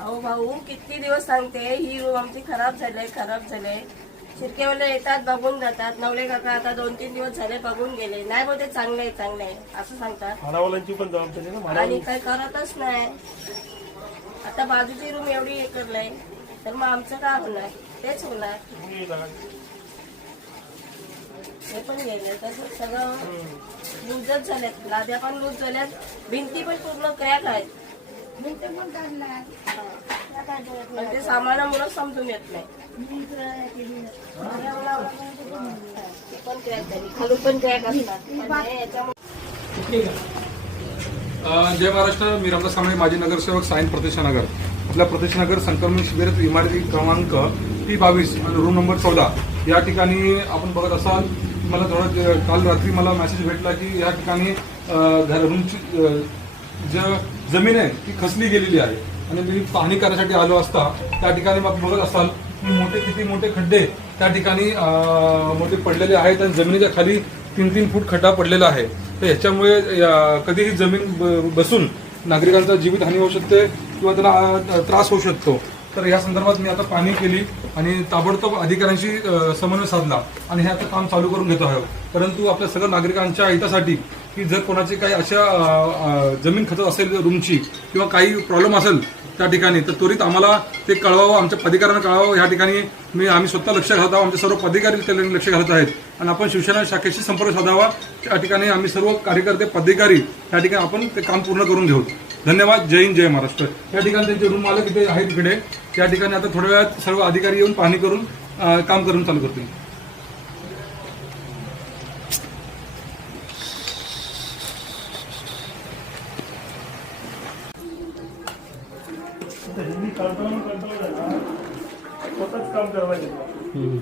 अहो भाऊ किती दिवस सांगते ही रूम आमची खराब झाले खराब झाले. शिरकेवाले येतात बघून जातात. नवले काका आता दोन तीन दिवस झाले बघून गेले. नाही बोलते चांगले आहे चांगले आहे. असं सांगतात. भाडावाल्यांची पण जबाबदारी ना आणि काही करतच नाही. आता बाजूची रूम एवढी हे करलंय. तर मग आमचं काय होणार? तेच होणार. हे पण गेले. तसं सगळं लूजच झाल्यात लाद्या पण लूज झाल्यात. भिंती पण पूर्ण क्रॅक आहेत. पण ते सामानामुळे समजून येत नाही. पण क्रॅक झाली खालून पण क्रॅक असतात पण हे याच्यामुळे जय महाराष्ट्र. मी रामदास कांबळे माजी नगरसेवक सायन प्रतिष्ठानगर. आपल्या प्रतिष्ठानगर संक्रमण शिबिरात इमारती क्रमांक पी बावीस आणि रूम नंबर चौदा. या ठिकाणी आपण बघत असाल मला थोडं काल रात्री मला मेसेज भेटला की या ठिकाणी घर रूमची ज जमीन आहे ती खचली गेलेली आहे. आणि मी पाहणी करण्यासाठी आलो असता त्या ठिकाणी मग बघत असाल की मोठे किती मोठे खड्डे त्या ठिकाणी मोठे पडलेले आहेत आणि जमिनीच्या खाली तीन तीन फूट खड्डा पडलेला आहे. तर ह्याच्यामुळे कधीही जमीन ब- बसून नागरिकांचा जीवितहानी होऊ शकते किंवा त्याला त्रास होऊ शकतो. तर या संदर्भात मी आता पाहणी केली आणि ताबडतोब अधिकाऱ्यांशी समन्वय साधला आणि हे आता काम चालू करून घेतो आहे परंतु आपल्या सगळ्या नागरिकांच्या हितासाठी की जर कोणाची काही अशा जमीन खचत असेल रूमची किंवा काही प्रॉब्लेम असेल त्या ठिकाणी तर त्वरित आम्हाला ते कळवावं आमच्या पदाधिकाऱ्यांना कळवावं. या ठिकाणी मी आम्ही स्वतः लक्ष घालत आहोत. आमचे सर्व पदाधिकारी त्या लक्ष घालत आहेत. आणि आपण शिवसेना शाखेशी संपर्क साधावा. त्या ठिकाणी आम्ही सर्व कार्यकर्ते पदाधिकारी त्या ठिकाणी आपण ते काम पूर्ण करून घेऊ. धन्यवाद जय हिंद जय महाराष्ट्र. या ठिकाणी त्यांचे रूम मालक इथे आहेत इकडे त्या ठिकाणी आता थोड्या वेळात सर्व अधिकारी येऊन पाहणी करून काम करून चालू करतील. स्वतःच काम करायचं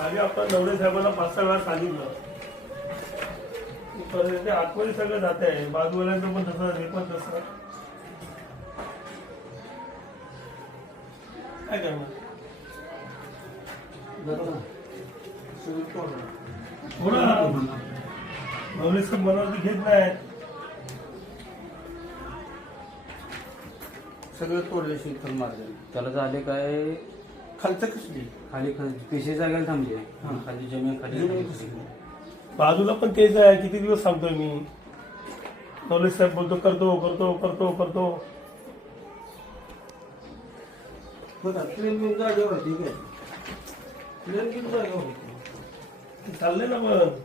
आधी आपण नवरे साहेबांना पाच सहा वेळा सांगितलं. ते आतमध्ये सगळं जाते आहे. बाजूवाल्यांचं पण तसं हे पण तसं काय करणार? हो साहेब मनावरती घेत नाही सगळं तोडलं शिखर मार्ग. त्याला झाले काय? खालचं कसली खाली पेशे जागेला थांबले खाली जमीन खाली बाजूला पण तेच आहे. किती दिवस सांगतोय मी. नवलेश साहेब बोलतो करतो करतो करतो करतो. बिन जागेवर होती काय प्लेन बिन जागेवर होती चाललंय ना मग.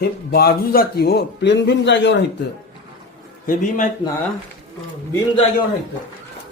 हे बाजू जाती हो. प्लेन बिन जागेवर आहेत. हे बीम आहेत ना. बीम जागेवर आहेत.